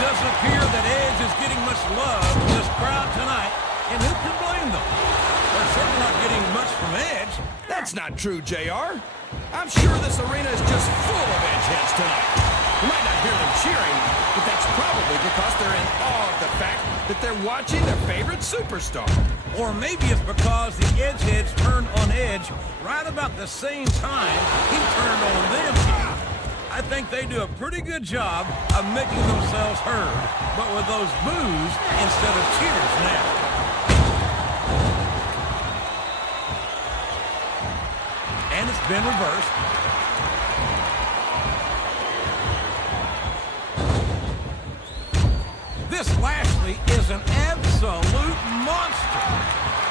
doesn't appear that Edge is getting much love from this crowd tonight, and who can blame them? They're certainly not getting much from Edge. That's not true, JR. I'm sure this arena is just full of Edgeheads tonight. You might not hear them cheering, but that's probably because they're in awe of the fact that they're watching their favorite superstar. Or maybe it's because the Edgeheads turned on Edge right about the same time he turned on them. I think they do a pretty good job of making themselves heard, but with those boos instead of cheers now. And it's been reversed. This Lashley is an absolute monster.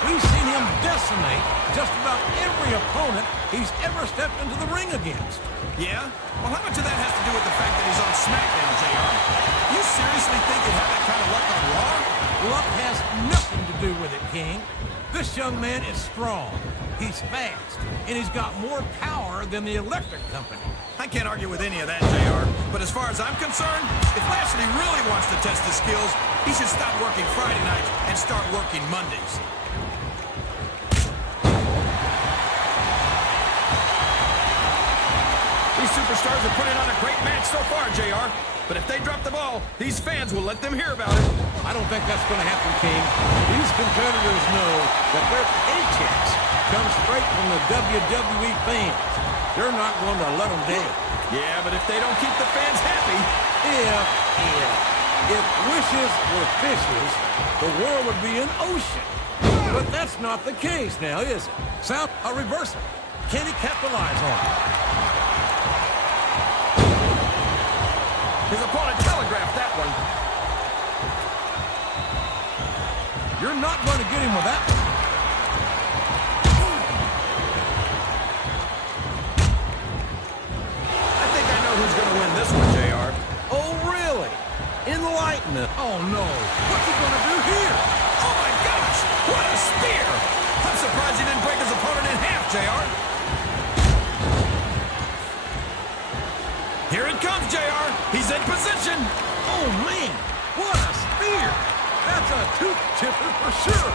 We've seen him decimate just about every opponent he's ever stepped into the ring against. Yeah? Well, how much of that has to do with the fact that he's on SmackDown, JR? You seriously think he'd have that kind of luck on Raw? Luck has nothing to do with it, King. This young man is strong, he's fast, and he's got more power than the electric company. I can't argue with any of that, JR. But as far as I'm concerned, if Lashley really wants to test his skills, he should stop working Friday nights and start working Mondays. These superstars are putting on a great match so far, JR. But if they drop the ball, these fans will let them hear about it. I don't think that's going to happen, King. These competitors know that their paychecks come straight from the WWE fans. They're not going to let them down. Yeah, but if they don't keep the fans happy... If wishes were fishes, the world would be an ocean. But that's not the case now, is it? Sound a reversal. Can he capitalize on it? His opponent telegraphed that one. You're not going to get him with that one. I think I know who's going to win this one, JR. Oh, really? Enlightenment. Oh, no. What's he going to do here? Oh, my gosh! What a spear! I'm surprised he didn't break his opponent in half, JR. Here it comes, JR. He's in position. Oh, man. What a spear. That's a tooth chipper for sure.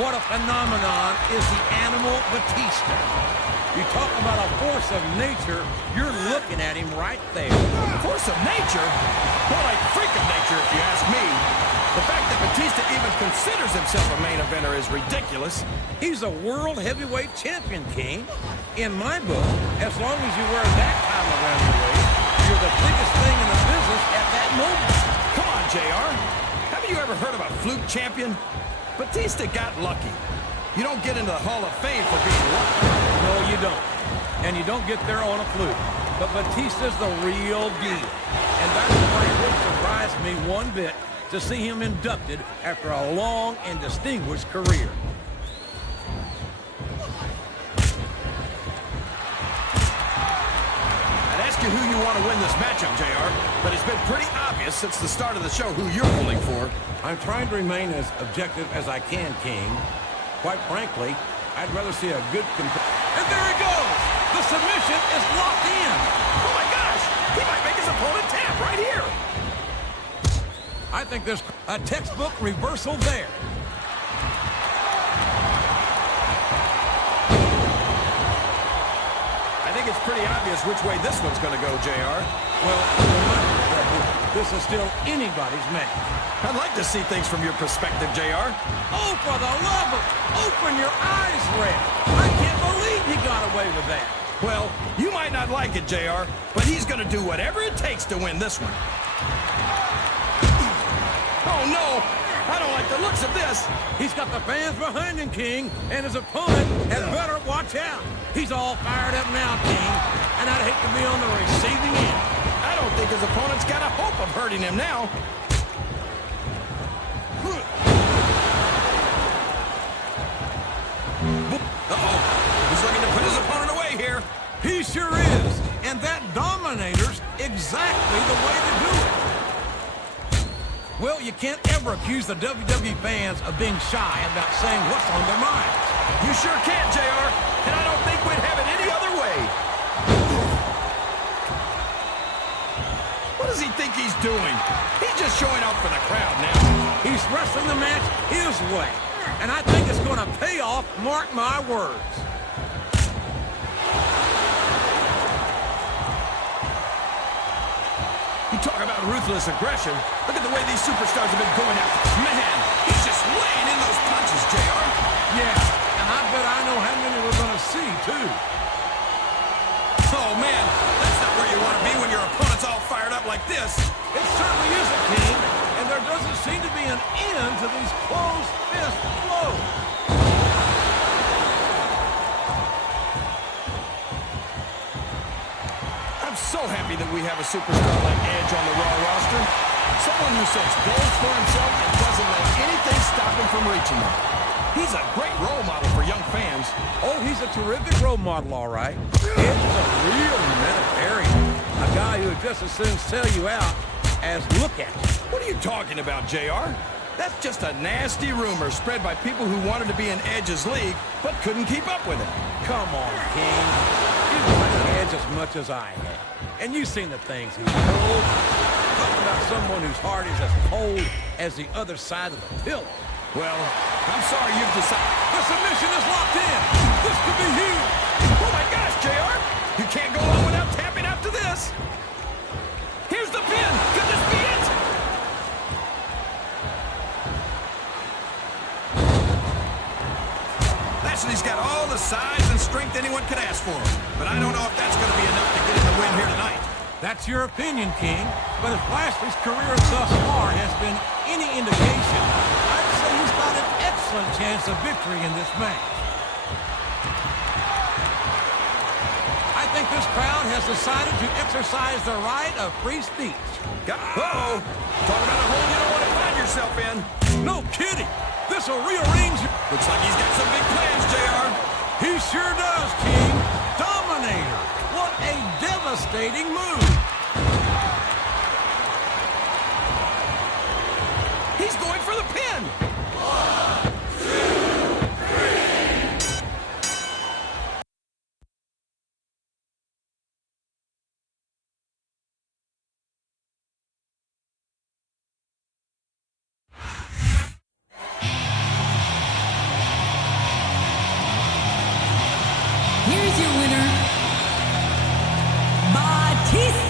What a phenomenon is the animal Batista. You talk about a force of nature, you're looking at him right there. Force of nature? More like freak of nature, if you ask me. The fact that Batista even considers himself a main eventer is ridiculous. He's a world heavyweight champion, King. In my book, as long as you wear that title around your waist, you're the biggest thing in the business at that moment. Come on, JR. Haven't you ever heard of a fluke champion? Batista got lucky. You don't get into the Hall of Fame for being lucky. No, you don't. And you don't get there on a fluke. But Batista's the real deal. And that's why it wouldn't surprise me one bit to see him inducted after a long and distinguished career. I'd ask you who you want to win this matchup, JR, but it's been pretty obvious since the start of the show who you're pulling for. I'm trying to remain as objective as I can, King. Quite frankly, I'd rather see a good And there he goes! The submission is locked in! Oh my gosh! He might make his opponent tap right here! I think there's a textbook reversal there. I think it's pretty obvious which way this one's going to go, JR. Well, this is still anybody's match. I'd like to see things from your perspective, JR. Oh, for the love of... Open your eyes, Red. I can't believe he got away with that. Well, you might not like it, JR, but he's going to do whatever it takes to win this one. Oh, no! I don't like the looks of this. He's got the fans behind him, King, and his opponent had better watch out. He's all fired up now, King, and I'd hate to be on the receiving end. I don't think his opponent's got a hope of hurting him now. Uh-oh. He's looking to put his opponent away here. He sure is, and that Dominator's exactly the way to do it. Well, you can't ever accuse the WWE fans of being shy about saying what's on their minds. You sure can, JR, and I don't think we'd have it any other way. he's doing? He's just showing off for the crowd now. He's wrestling the match his way, and I think it's going to pay off, mark my words. You talk about ruthless aggression. Look at the way these superstars have been going out. Man, he's just laying in those punches, JR. Yeah, and I bet I know how many we're going to see, too. Oh, man, that's not where you want to be when your opponent's all fired up like this. It certainly isn't, King, and there doesn't seem to be an end to these closed fist blows. I'm so happy that we have a superstar like Edge on the Raw roster. Someone who sets goals for himself and doesn't let anything stop him from reaching them. He's a great role model for young fans. Oh, he's a terrific role model, all right. Edge is a real humanitarian. A guy who would just as soon sell you out as look at you. What are you talking about, JR? That's just a nasty rumor spread by people who wanted to be in Edge's league but couldn't keep up with it. Come on, King. You've watched Edge as much as I have. And you've seen the things he's pulled. Talk about someone whose heart is as cold as the other side of the pillow. Well, I'm sorry you've decided. The submission is locked in. This could be huge. Oh my gosh, JR! You can't go on without tapping out to this. Here's the pin. Could this be it? Lashley's got all the size and strength anyone could ask for, but I don't know if that's going to be enough to get him the win here tonight. That's your opinion, King. But if Lashley's career thus far has been any indication, I'd say he's got an excellent chance of victory in this match. I think this crowd has decided to exercise their right of free speech. Uh-oh. Talk about a hole you don't want to find yourself in. No kidding. This will rearrange. Looks like he's got some big plans, JR. He sure does, King. Dominator. What a devastating move. He's going for the pin. 1, 2, 3. Here's your winner, Batista.